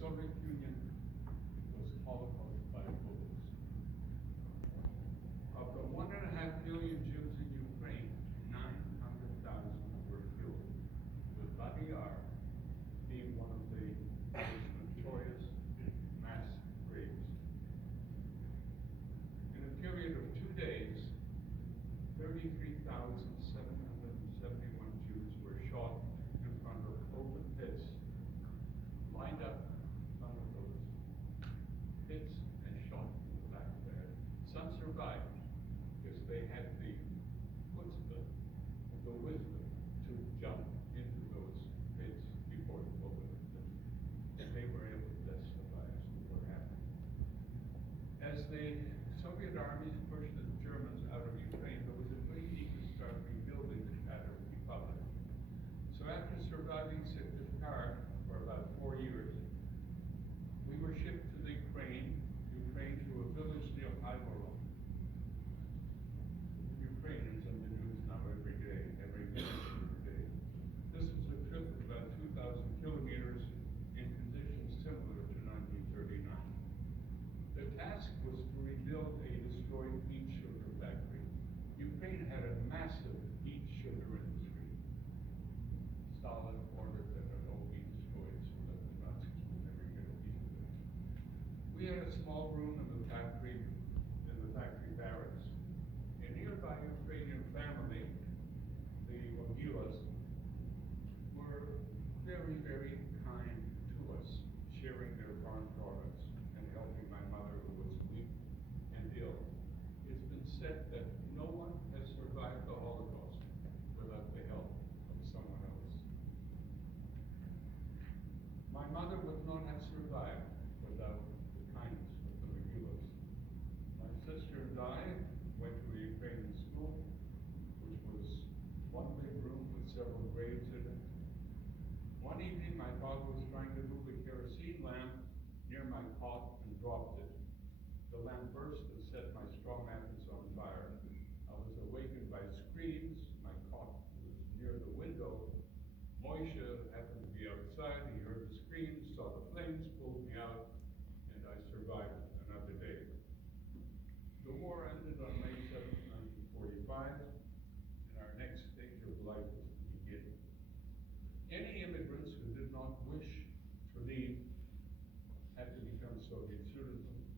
Soviet Union was Holocaust by bullets. Of the 1.5 million Jews in Ukraine, 900,000 were killed, with Babi Yar being one of the most notorious mass graves. In a period of 2 days, 33,771 Jews were shot in front of open pits, lined up in front of those pits and shot in the back of their head. Some survived because they had the chutzpah, the wisdom to jump into those pits before the bullet hit them. And they were able to testify as to what happened. As the Soviet armies pushed the Germans out of Ukraine, there was a great need to start rebuilding the shattered republic. So after surviving Syktyvkar for about 4 years, we were shipped to the Ukraine to a village near Haivorov. Ukraine is in the news now every day, every minute, every day. This was a trip of about 2,000 kilometers in conditions similar to 1939. The task was to rebuild a destroyed beet sugar factory. Ukraine had a massive beet sugar industry. Stalin ordered that it all be destroyed so that the Nazis would never get a piece of it. We had a small room in the factory barracks. A nearby Ukrainian family, the Mogilas, were very, very kind to us, sharing their farm products and helping my mother, who was weak and ill. It's been said that no one has survived the Holocaust without the help of someone else. My mother would not have survived without the kindness of the Mogilas. My sister and I went to a Ukrainian school, which was one big room with several graves in it. One evening, my father was trying to move a kerosene lamp near my cot and dropped it. The lamp burst and set my straw mattress on fire. I was awakened by screams. My cot was near the window. Moishe happened to be outside. He heard the screams, saw the flames, pulled me out, and I survived another day. The war ended on May 7th, 1945, and our next stage of life was to begin. Any immigrants who did not wish to leave had to become Soviet citizens.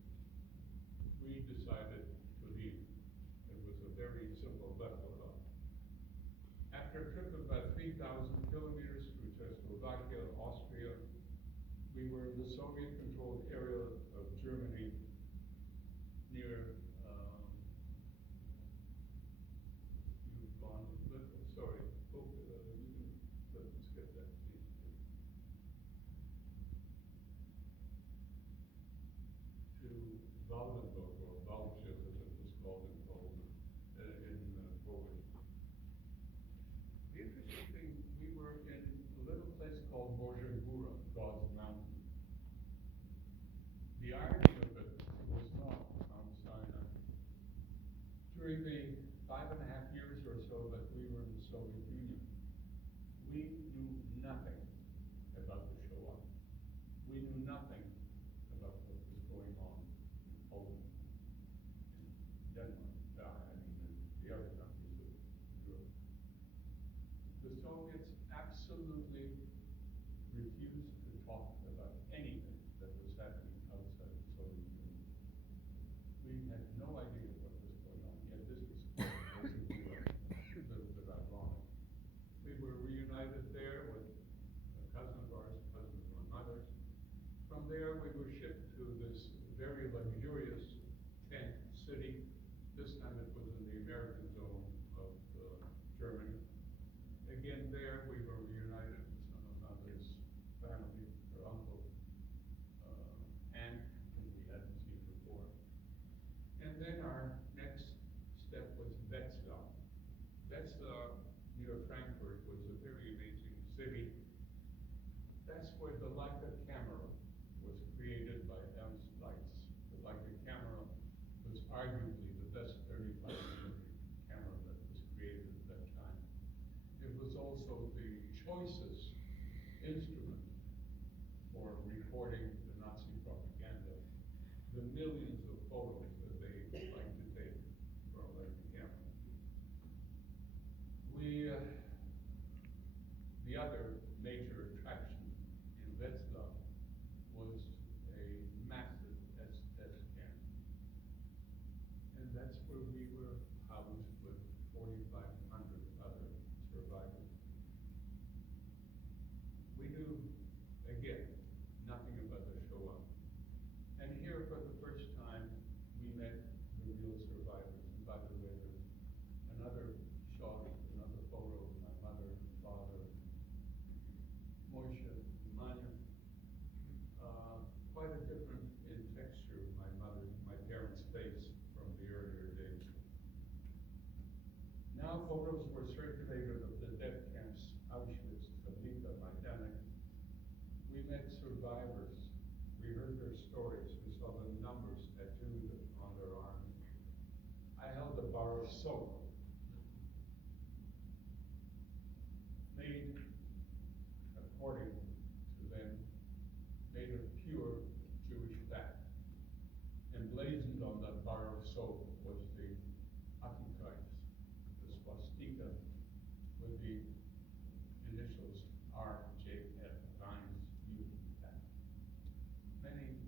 We decided to leave. It was a very simple dialogue. After a trip of about 3,000 kilometers through Czechoslovakia, Austria, we were in the Soviet-controlled area of Germany near you've gone, sorry, you can skip that, please. To Waldenburg, or Waldship, as it was called in Poland, Polish. The interesting thing, we were in a little place called Boża Góra, God's Mountain. The irony of it was not on Sinai. During the 5.5 years or so that we were in the Soviet Union, we knew nothing about the Shoah. We knew nothing about what was going on in Poland, in Denmark, in the other countries of Europe. The Soviets absolutely refused to talk about anything that was happening outside the Soviet Union. We had no idea what was going on, yet this was a little bit ironic. We were reunited there with a cousin of ours, a cousin of my mother's. From there, we were shipped to this very luxurious tent city. This time it was in the American zone of Germany. Again, there we were reunited with some of my mother's family, her uncle, aunt, whom we hadn't seen before. And then our next step was Wetzlar. Wetzlar, near Frankfurt, was a very amazing city. That's where the Leica camera was created by Ernst Leitz. The Leica camera was arguably the best 35mm camera that was created at that time. It was also the choicest instrument for recording other major attraction in Wetzlar was a massive SS camp. And that's where we were housed with 4,500 other survivors. We knew, again, nothing about the Shoah. And here for the first time, we met the real survivors. And by the way, there's another shot, another photo of my mother and father, Moshe and Manya. Quite a different in texture, my parents' face from the earlier days. Now photos were circulated of the death camps, Auschwitz, Treblinka, Majdanek. We met survivors. We heard their stories. We saw the numbers tattooed on their arms. I held a bar of soap made according to them, made of pure Jewish fat. Emblazoned on that bar of soap was the Hakenkreuz, the swastika with the initials RJF, Rheims Judentat. Many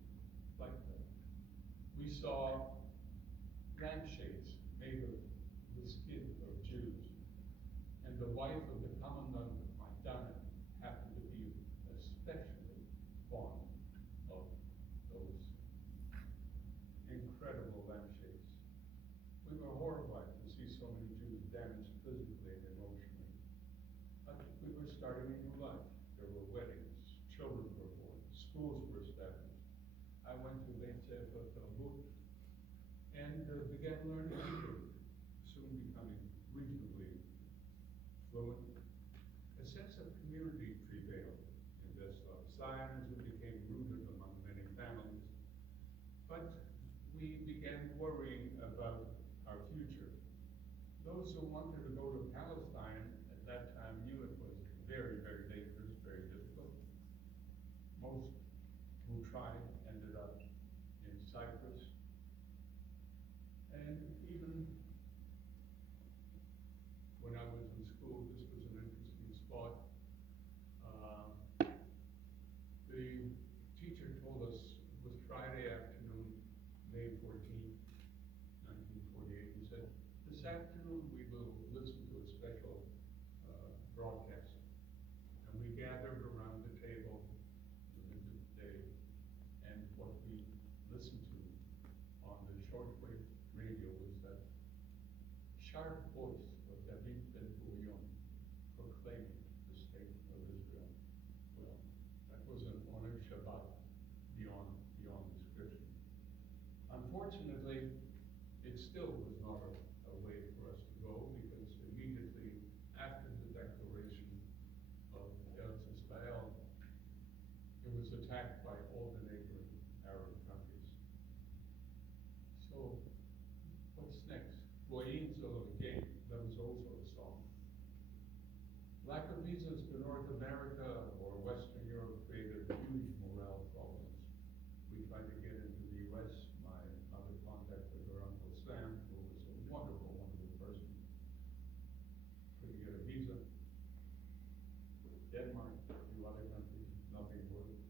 like that. We saw lampshades made of the skin of Jews. And the wife of the commandant of Majdanek happened to be especially fond of those incredible lampshades. We were horrified to see so many Jews damaged physically and emotionally. But we were starting a new life. There were weddings, children were born, schools were established. I went to Beit Sefer Talmud and began learning Hebrew, soon becoming reasonably fluent. A sense of community prevailed in Wetzlar. Zionism became rooted among many families. But we began worrying about our future. Those who wanted to go to Palestine at that time knew it was very, very dangerous, very difficult. Most who tried ended up in Cyprus. And even when I was in school, this was an interesting spot. The teacher told us, it was Friday afternoon, May 14th, 1948. He said, this afternoon we will listen to a special broadcast. And we gathered around the table in the day, and what we listened to on the shortwave radio was that sharp voice of David Ben-Gurion proclaiming the state of Israel. Well, that was an honor Shabbat beyond description. Unfortunately, it still was not a way for us to go, because immediately after the declaration of Eretz Israel, it was attacked by all the neighboring Arab countries. So, what's next? Goyim Zolomim, that was also a song. Lack of visas to North America or Western Europe created huge morale problems. We tried to get into the US. My mother contacted her Uncle Sam, who was a wonderful, wonderful person. Couldn't get a visa. Denmark, a few other countries, nothing worked.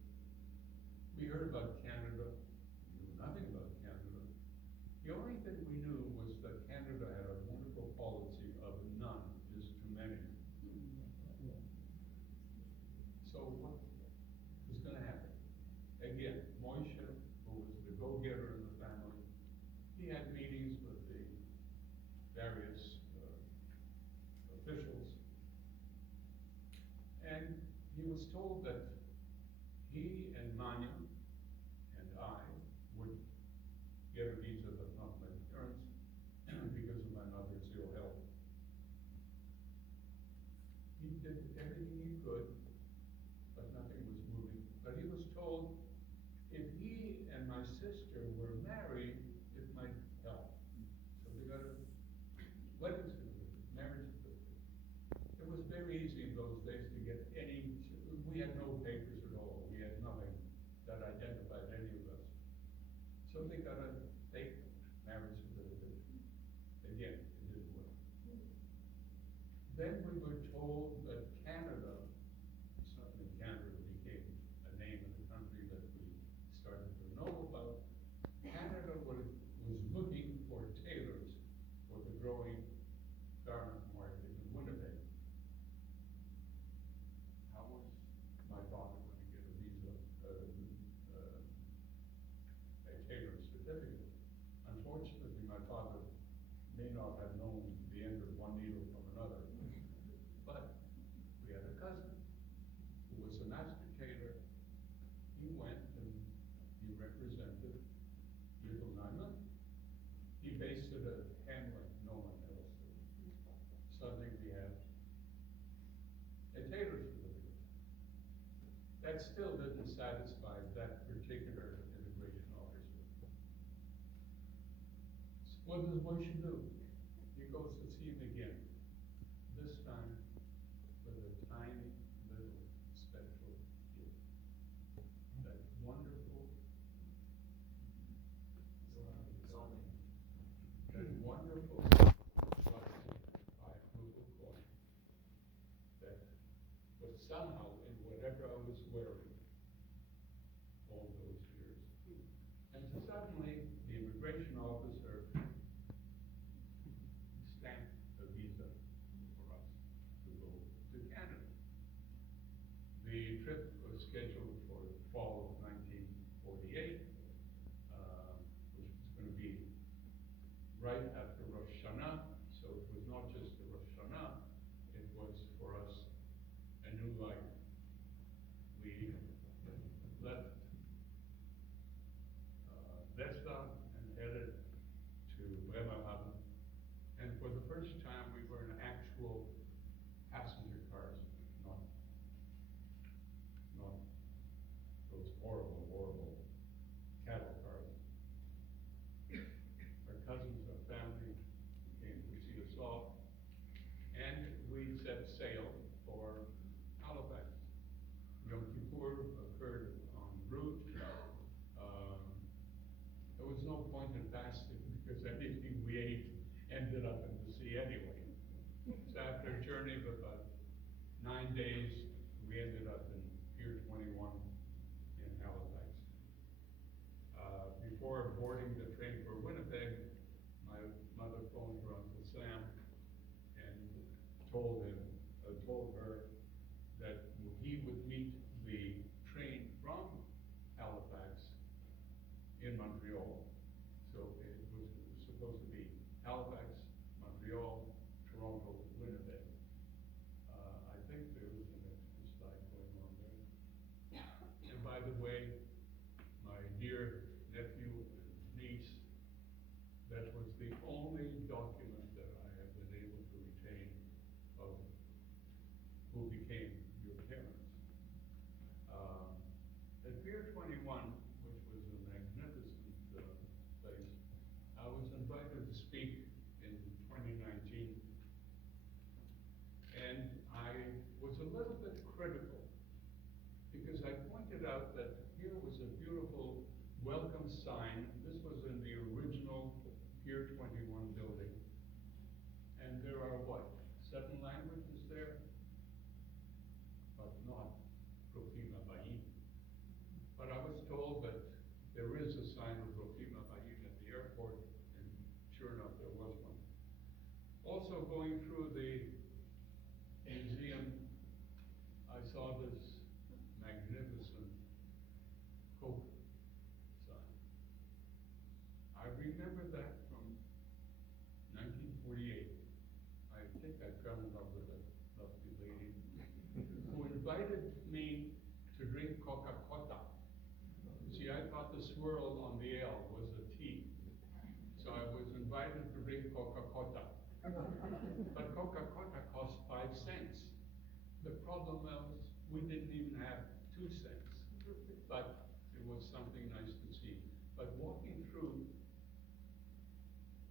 We heard about Canada, we knew nothing about Canada. The only thing we knew was that Canada had a wonderful policy of none is too many. So what was going to happen? Again, Moshe, who was the go-getter in the family, he had meetings with the various officials, and he was told that he and Manya and I would get a visa, but not my parents, because of my mother's ill health. He did everything he could, but nothing was moving. But he was told if he and my sister were married, it might help. So we got a wedding certificate, marriage certificate. It was very easy in those days to get any, we had no papers at all. We had nothing that identified any of us. So they got a fake marriage certificate. Again, it didn't work. Then we were told that Canada That still didn't satisfy that particular immigration officer. So what does Bush do? He goes to see him again, this time with a tiny little special gift. That wonderful, that wonderful plastic 5 ruble coin that was somehow in whatever I was wearing all those years. And suddenly, the immigration officer stamped a visa for us to go to Canada. The trip was scheduled for the fall of 1948, which was going to be right after Rosh Hashanah. So it was not just the Rosh Hashanah, it was for us a new life. We left Vesta and headed to Bremerhaven. And for the first time, we were in actual passenger cars, not those horrible cattle cars. Our cousins, our family came to see us off, and we set sail for Halifax. Yom Kippur occurred en route. There was no point in fasting because anything we ate ended up in the sea anyway. So after a journey of about 9 days, we ended up in Pier 21 in Halifax. Before boarding the train for Winnipeg, my mother phoned her Uncle Sam and told her that he would meet the train from Halifax in Montreal. So it was supposed to be Halifax, Montreal, Toronto, Winnipeg. I think there was an extra slide going on there. And by the way, my dear nephew and niece, that was the only document that I have been able to retain of who became your parents. At Pier 21, which was a magnificent place, I was invited to speak in 2019, and I was a little bit critical because I pointed out that here was a beautiful welcome sign. This was in the original Pier 21 building, and there are what, 7 languages there, but not Profima Bayi. But I was told that there is a sign of Profima Bayi at the airport, and sure enough, there was one. Also going through the museum, I saw this magnificent Coke sign. I remember that from 1948. I think I fell in love with a lovely lady who invited me to drink Coca-Cola. See, I thought the swirl on the L was a T. So I was invited to drink Coca-Cola. But Coca-Cola cost 5 cents. The problem was we didn't even have 2 cents. But it was something nice to see. But walking through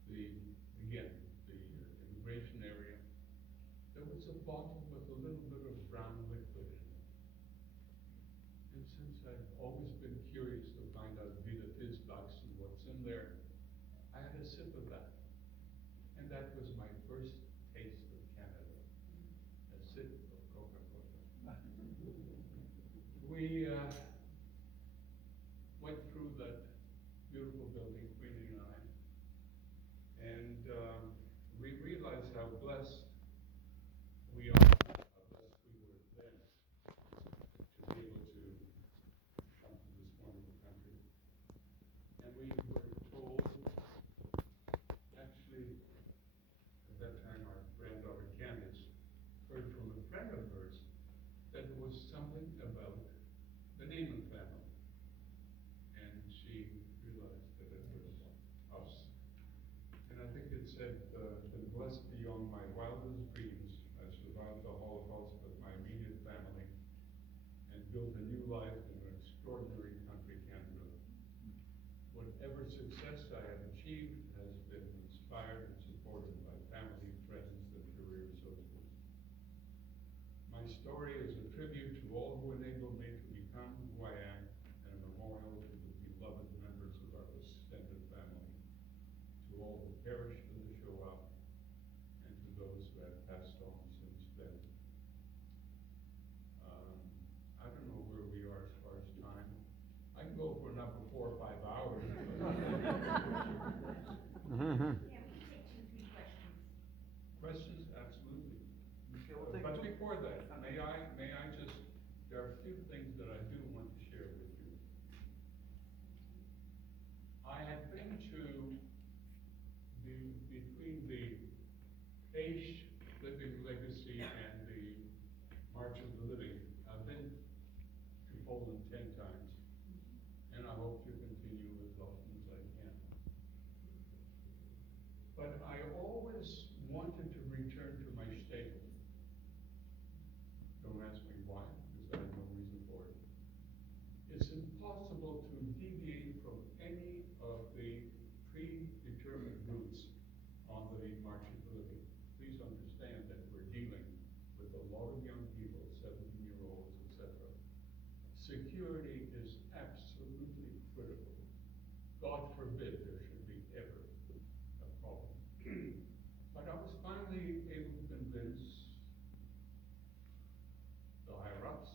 the immigration area, there was a bottle with a little bit of brown liquid in it. And since I've always been curious to find out wie dat is bucks and what's in there, I had a sip of that. And that was my first taste of Canada, a sip of Coca-Cola. We went through that beautiful building, Queenie and I, and we realized how blessed we are, how blessed we were then to be able to come to this wonderful country. And we were told, actually, at that time our granddaughter Candace heard from a friend of hers that there was something about the Nayman built a new life in an extraordinary country, Canada. Whatever success I have achieved has been inspired and supported by family, friends, and career associates. My story is a tribute to all who enabled me to become who I am, and a memorial to the beloved members of our extended family, to all who perished in the Shoah, and to those who have passed on since then. I don't know where we are as far as time. I can go for another 4 or 5 hours. Yeah, we can take 2, 3 questions. Questions? Absolutely. Okay, we'll take But two. before that, may I just, there are a few things that I do want to share with you. I had been to between the Aish Living Legacy and the March of the Living. I've been to Poland 10 times, and I hope to continue as often as I can. But I always wanted to return to my shtetl. Don't ask me why, because I have no reason for it. It's impossible to deviate from any of the predetermined routes on the March of the Living. Please understand that we're dealing with a lot of young people, 17-year-olds, etc. Security is absolutely critical. God forbid there should be ever a problem. But I was finally able to convince the higher-ups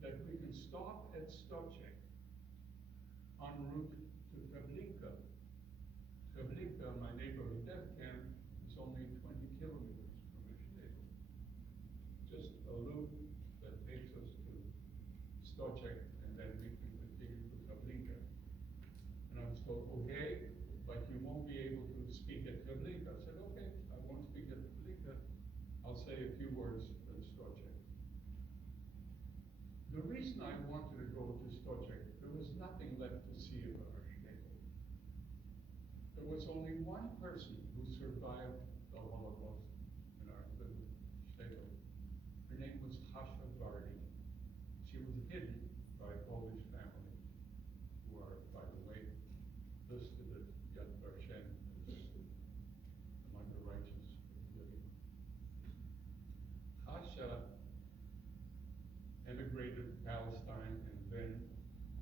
that we can stop at Stoczek en route to Treblinka. Treblinka, my neighborhood death camp, is only 20 kilometers from Ishtetl. Just a loop that takes us to Stoczek, and then we can continue to Treblinka. And I was told, okay, but you won't be able to speak at Treblinka. I said, okay, I won't speak at Treblinka. I'll say a few words at Stoczek. The reason I wanted to go to Stoczek, there was nothing left to see of our shtetl. There was only one person who survived the Holocaust in our little shtetl. Her name was Hasha Vardy. She was hidden by a Polish family, who are, by the way, listed at Yad Vashem as among the righteous living. Hasha emigrated to Palestine, and then,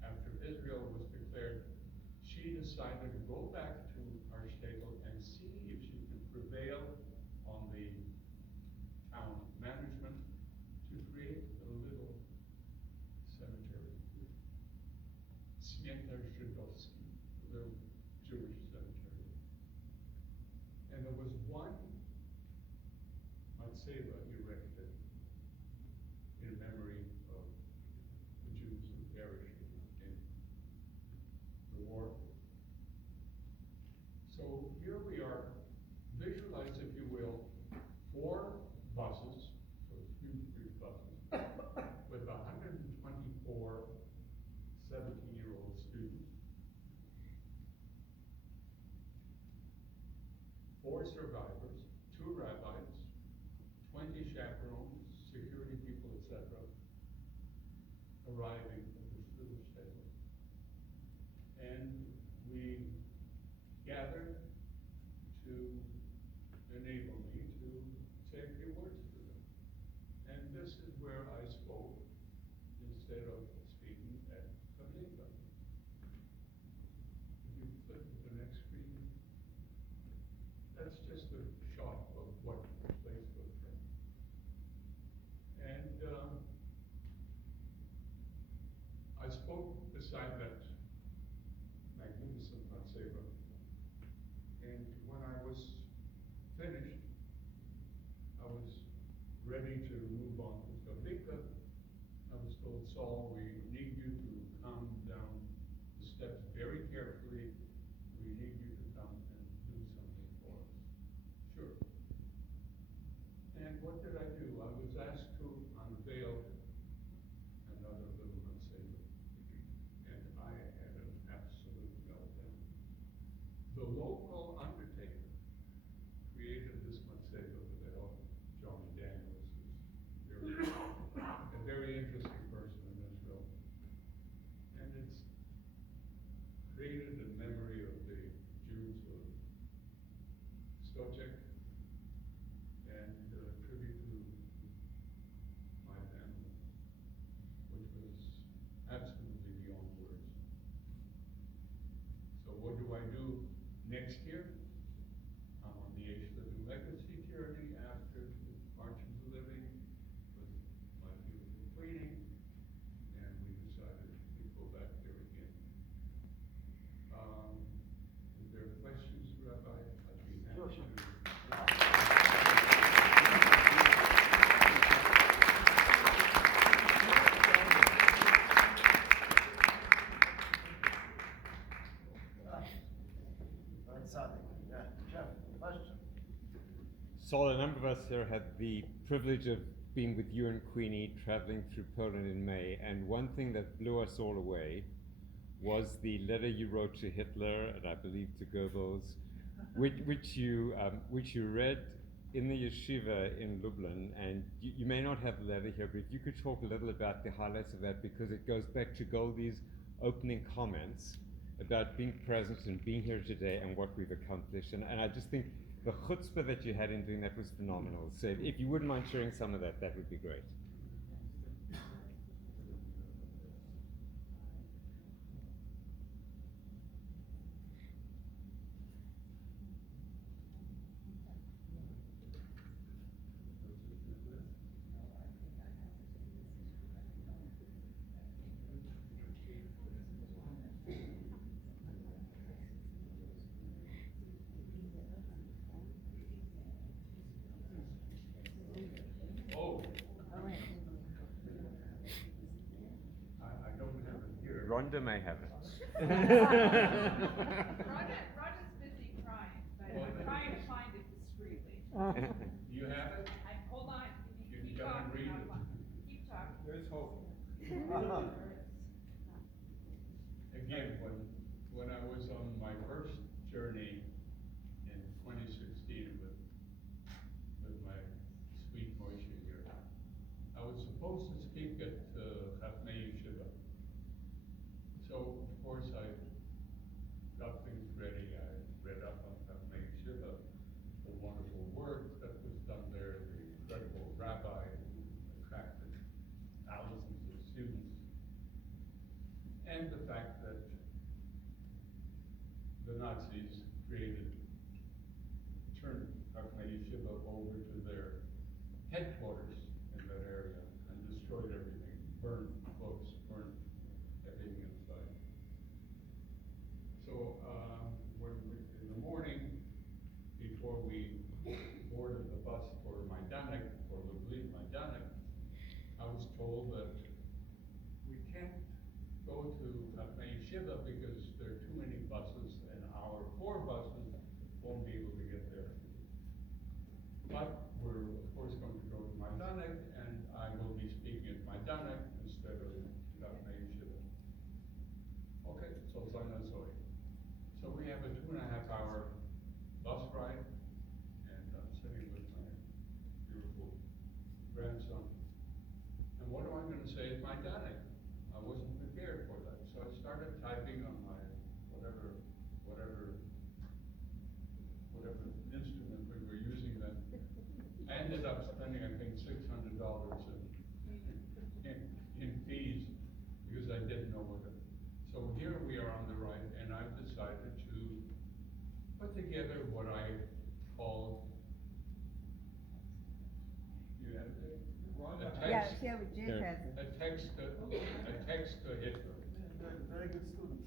after Israel was declared, she decided to go back to our shtetl and see if she can prevail on the town management to create a little cemetery. Smietar Żydowski, a little Jewish cemetery. And there was one matzeva erected in memory of the Jews who perished in the war. So here we are. Visualize, if you will, 4 buses, so huge big buses, with 124 17-year-old students, 4 survivors, 2 rabbis, 20 chaperones, security people, etc., arriving at this little shtetl. And we gathered to enable me to say a few words to them. And this is where I spoke instead of speaking at Treblinka. If you flip to the next screen, that's just a shot of what the place looks like. And I spoke beside that magnificent matzeva. And when I was finished, I was ready to move on to Treblinka. I was told, Saul, we need you to come down the steps very carefully. We need you to come and do something for us. Sure. And what did I do? I was asked to unveil another little matzeva. And I had an absolute meltdown. The local undertaker created this matzeva with the help of Johnny Daniels, who's a very interesting person, and Next year, I'm on the Age Living Legacy journey after the March of the Living with my beautiful Queenie, and we decided to go back there again. If there are questions, Rabbi, I'd be happy to. Yeah, Jeff, question. Saul, a number of us here had the privilege of being with you and Queenie traveling through Poland in May, and one thing that blew us all away was the letter you wrote to Hitler and I believe to Goebbels, which you read in the yeshiva in Lublin. And you may not have the letter here, but if you could talk a little about the highlights of that, because it goes back to Goldie's opening comments about being present and being here today and what we've accomplished. And I just think the chutzpah that you had in doing that was phenomenal. So if you wouldn't mind sharing some of that, that would be great. Oh. I don't have it here. Rhonda may have it. Rhonda's busy crying, but Well, I'm trying to find it discreetly. You have it? Hold on, You keep gotta talking, read I'll it. find- keep talking. There's hope. Again, when I was on my first journey in 2016 with my sweet Moshe here, I was supposed to speak at Chafnei Yeshiva. So, of course, I got things ready. I read up on Chafnei Yeshiva, the wonderful work that was done there, the incredible rabbi who attracted thousands of students, and the fact that the Nazis turned Chafnei Yeshiva over to their headquarters in that area and destroyed everything, burned books, burned everything inside. So, in the morning, before we boarded the bus for Majdanek, for Lublin Majdanek, I was told that we can't go to Chafnei Yeshiva because there are too many buses and our 4 buses won't be able to get there. But we're of course going to go to Majdanek, and I will be speaking at Majdanek instead of Chafnei Yeshiva. Okay, so Zana Zoe. So we have a 2.5 hour bus ride, and I'm sitting with my beautiful grandson. And what am I going to say at Majdanek? I wasn't prepared for that, so I started typing on my whatever instrument we were using then. I ended up spending, I think, $600 in fees because I didn't know what it. So here we are on the right, and I've decided to put together what I call Jeff has it. a text to Hitler. Very good students.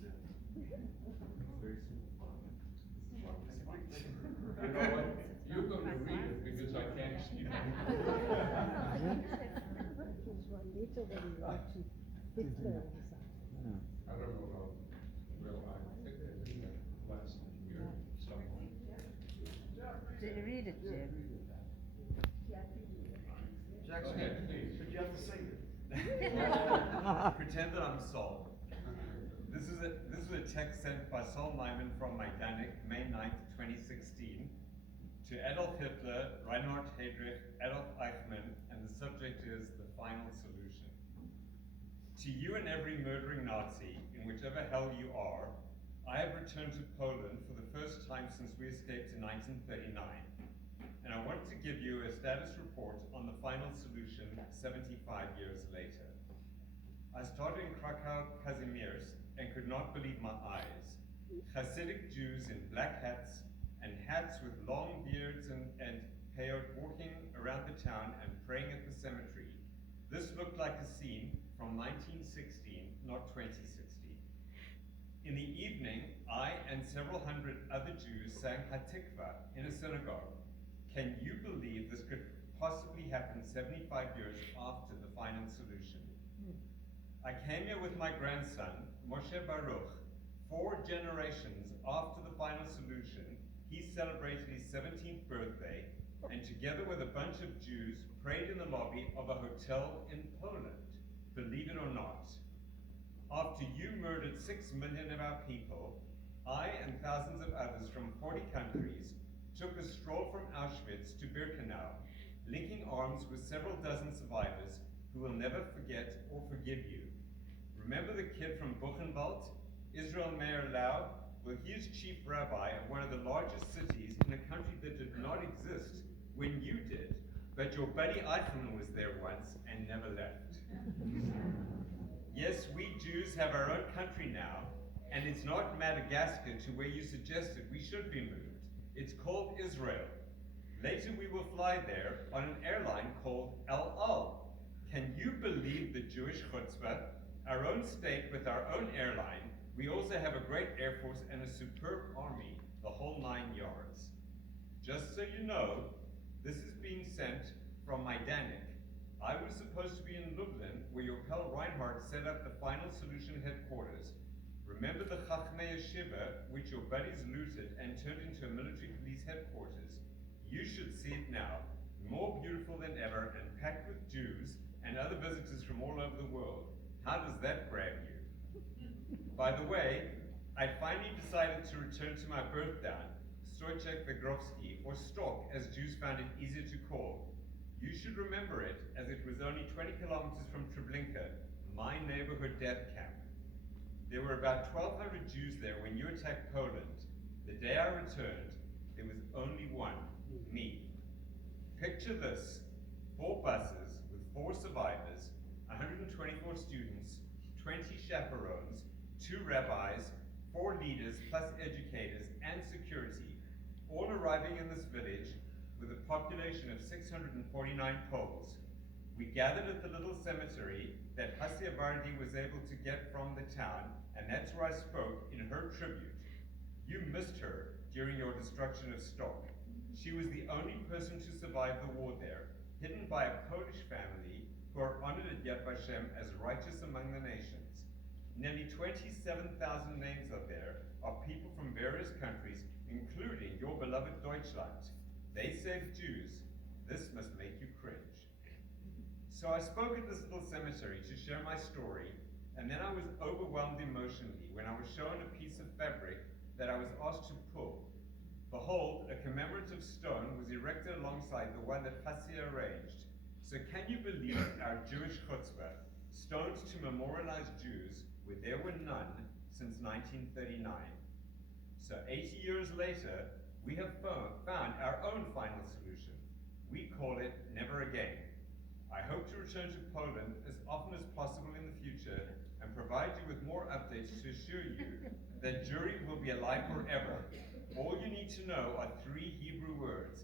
You know what? You're going to read it because I can't see it. I don't know how well I think I did that last year somewhere. Read it, Jim. Jackson, Go ahead, please. but you have to sing it. Pretend that I'm Saul. This is a text sent by Saul Nayman from Majdanek, May 9th, 2016, to Adolf Hitler, Reinhard Heydrich, Adolf Eichmann, and the subject is the final solution. To you and every murdering Nazi, in whichever hell you are, I have returned to Poland for the first time since we escaped in 1939. And I want to give you a status report on the final solution 75 years later. I started in Krakow, Kazimierz, and could not believe my eyes. Hasidic Jews in black hats and hats with long beards and peyot walking around the town and praying at the cemetery. This looked like a scene from 1916, not 2016. In the evening, I and several hundred other Jews sang Hatikva in a synagogue. Can you believe this could possibly happen 75 years after the final solution? I came here with my grandson, Moshe Baruch. 4 generations after the final solution, he celebrated his 17th birthday, and together with a bunch of Jews, prayed in the lobby of a hotel in Poland. Believe it or not. After you murdered 6 million of our people, I and thousands of others from 40 countries took a stroll from Auschwitz to Birkenau, linking arms with several dozen survivors who will never forget or forgive you. Remember the kid from Buchenwald, Israel Meir Lau? Well, he is chief rabbi of one of the largest cities in a country that did not exist when you did, but your buddy Eichmann was there once and never left. Yes, we Jews have our own country now, and it's not Madagascar to where you suggested we should be moved. It's called Israel. Later we will fly there on an airline called El Al. Can you believe the Jewish chutzpah? Our own state with our own airline. We also have a great air force and a superb army, the whole 9 yards. Just so you know, this is being sent from Majdanek. I was supposed to be in Lublin, where your pal Reinhardt set up the final solution headquarters. Remember the Chachmei Yeshiva, which your buddies looted and turned into a military police headquarters? You should see it now, more beautiful than ever and packed with Jews and other visitors from all over the world. How does that grab you? By the way, I finally decided to return to my birthtown, Stoychek Vegrovsky, or Stok, as Jews found it easier to call. You should remember it, as it was only 20 kilometers from Treblinka, my neighborhood death camp. There were about 1,200 Jews there when you attacked Poland. The day I returned, there was only one, me. Picture this: 4 buses with 4 survivors, 124 students, 20 chaperones, 2 rabbis, 4 leaders, plus educators and security, all arriving in this village with a population of 649 Poles. We gathered at the little cemetery that Hasia Bardi was able to get from the town, and that's where I spoke in her tribute. You missed her during your destruction of Stok. She was the only person to survive the war there, hidden by a Polish family who are honored at Yad Vashem as righteous among the nations. Nearly 27,000 names are there of people from various countries, including your beloved Deutschland. They saved Jews. This must make you cringe. So I spoke at this little cemetery to share my story, and then I was overwhelmed emotionally when I was shown a piece of fabric that I was asked to pull. Behold, a commemorative stone was erected alongside the one that Hasia arranged. So can you believe our Jewish chutzpah? Stones to memorialize Jews where there were none since 1939. So 80 years later, we have found our own final solution. We call it Never Again. I hope to return to Poland as often as possible in the future and provide you with more updates to assure you that Jewry will be alive forever. All you need to know are 3 Hebrew words: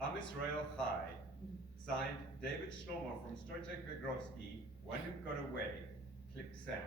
Am Israel Chai. Signed, David Shlomo from Stoychek Vegrovsky, one who got away. Click send.